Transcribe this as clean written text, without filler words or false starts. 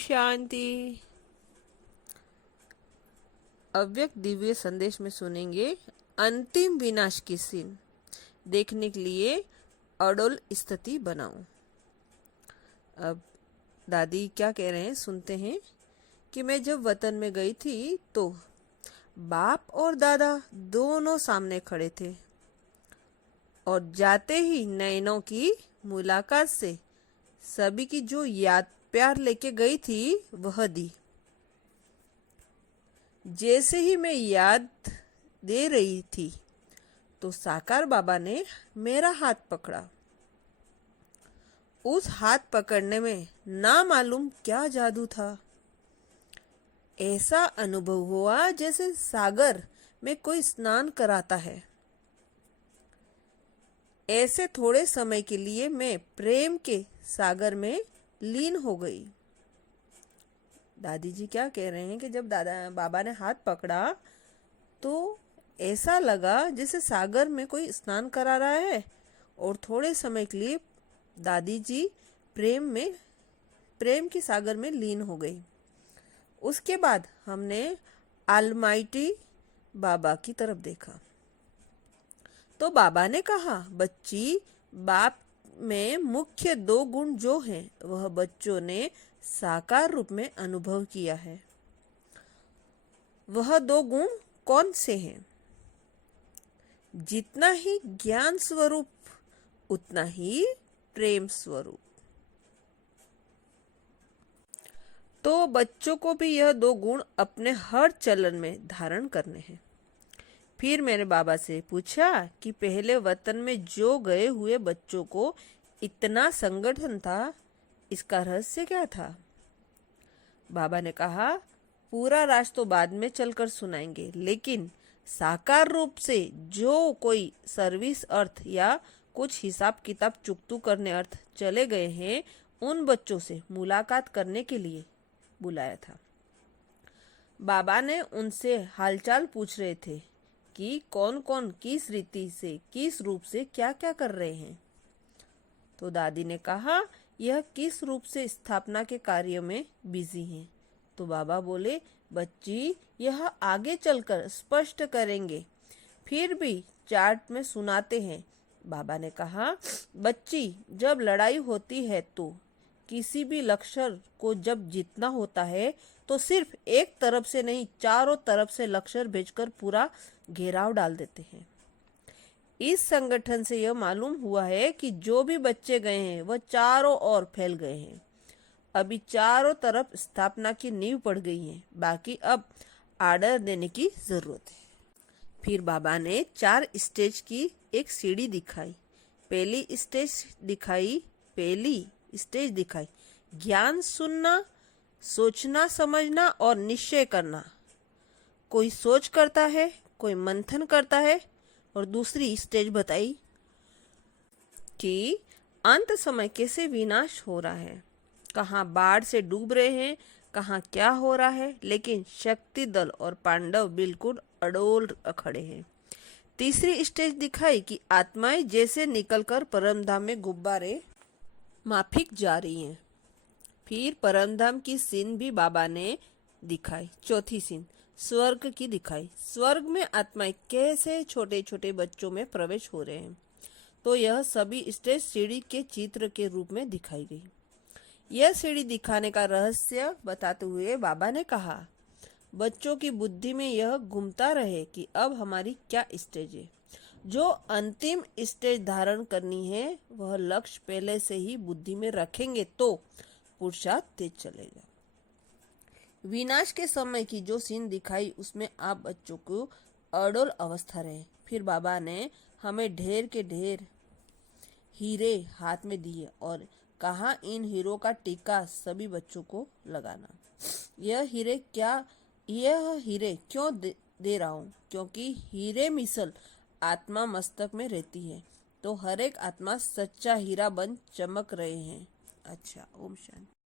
शांति। अव्यक्त दिव्य संदेश में सुनेंगे अंतिम विनाश की सीन देखने के लिए अडोल स्थिति बनाओ। अब दादी क्या कह रहे हैं सुनते हैं कि मैं जब वतन में गई थी तो बाप और दादा दोनों सामने खड़े थे और जाते ही नैनों की मुलाकात से सभी की जो याद प्यार लेके गई थी वह दी। जैसे ही मैं याद दे रही थी तो साकार बाबा ने मेरा हाथ पकड़ा। उस हाथ पकड़ने में ना मालूम क्या जादू था। ऐसा अनुभव हुआ जैसे सागर में कोई स्नान कराता है। ऐसे थोड़े समय के लिए मैं प्रेम के सागर में लीन हो गई। दादी जी क्या कह रहे हैं कि जब बाबा ने हाथ पकड़ा तो ऐसा लगा जैसे सागर में कोई स्नान करा रहा है और थोड़े समय के लिए दादी जी प्रेम की सागर में लीन हो गई। उसके बाद हमने अलमाइटी बाबा की तरफ देखा तो बाबा ने कहा, बच्ची, बाप में मुख्य दो गुण जो हैं वह बच्चों ने साकार रूप में अनुभव किया है। वह दो गुण कौन से हैं? जितना ही ज्ञान स्वरूप उतना ही प्रेम स्वरूप। तो बच्चों को भी यह दो गुण अपने हर चलन में धारण करने हैं। फिर मैंने बाबा से पूछा कि पहले वतन में जो गए हुए बच्चों को इतना संगठन था, इसका रहस्य क्या था? बाबा ने कहा, पूरा राज तो बाद में चलकर सुनाएंगे, लेकिन साकार रूप से जो कोई सर्विस अर्थ या कुछ हिसाब किताब चुकतू करने अर्थ चले गए हैं, उन बच्चों से मुलाकात करने के लिए बुलाया था। बाबा ने उनसे हालचाल पूछ रहे थे कि कौन कौन किस रीति से किस रूप से क्या क्या कर रहे हैं। तो दादी ने कहा, यह किस रूप से स्थापना के कार्य में बिजी हैं। तो बाबा बोले, बच्ची, यह आगे चलकर स्पष्ट करेंगे, फिर भी चार्ट में सुनाते हैं। बाबा ने कहा, बच्ची, जब लड़ाई होती है तो किसी भी लश्कर को जब जीतना होता है तो सिर्फ एक तरफ से नहीं, चारों तरफ से लश्कर भेजकर पूरा घेराव डाल देते हैं। इस संगठन से यह मालूम हुआ है कि जो भी बच्चे गए हैं वह चारों ओर फैल गए हैं। अभी चारों तरफ स्थापना की नींव पड़ गई है, बाकी अब आर्डर देने की जरूरत है। फिर बाबा ने 4 स्टेज की एक सीढ़ी दिखाई। पहली स्टेज दिखाई ज्ञान सुनना, सोचना समझना और निश्चय करना। कोई सोच करता है, कोई मंथन करता है। और दूसरी स्टेज बताई कि अंत समय कैसे विनाश हो रहा है, कहाँ बाढ़ से डूब रहे हैं, कहाँ क्या हो रहा है, लेकिन शक्ति दल और पांडव बिल्कुल अडोल खड़े हैं। तीसरी स्टेज दिखाई कि आत्माएं जैसे निकलकर परमधाम में गुब्बारे माफिक जा रही हैं। फिर परमधाम की सीन भी बाबा ने दिखाई। चौथी सीन स्वर्ग की दिखाई। स्वर्ग में आत्माएं कैसे छोटे छोटे बच्चों में प्रवेश हो रहे हैं। तो यह सभी स्टेज सीढ़ी के चित्र के रूप में दिखाई गई। यह सीढ़ी दिखाने का रहस्य बताते हुए बाबा ने कहा, बच्चों की बुद्धि में यह घूमता रहे कि अब हमारी क्या स्टेज है। जो अंतिम स्टेज धारण करनी है वह लक्ष्य पहले से ही बुद्धि में रखेंगे तो पुरुषार्थ तेज चलेगा। विनाश के समय की जो सीन दिखाई उसमें आप बच्चों को अडोल अवस्था रहे। फिर बाबा ने हमें ढेर के ढेर हीरे हाथ में दिए और कहा, इन हीरो का टीका सभी बच्चों को लगाना। यह हीरे क्यों दे रहा हूँ? क्योंकि हीरे मिसल आत्मा मस्तक में रहती है, तो हर एक आत्मा सच्चा हीरा बन चमक रहे हैं। अच्छा, ओम शांति।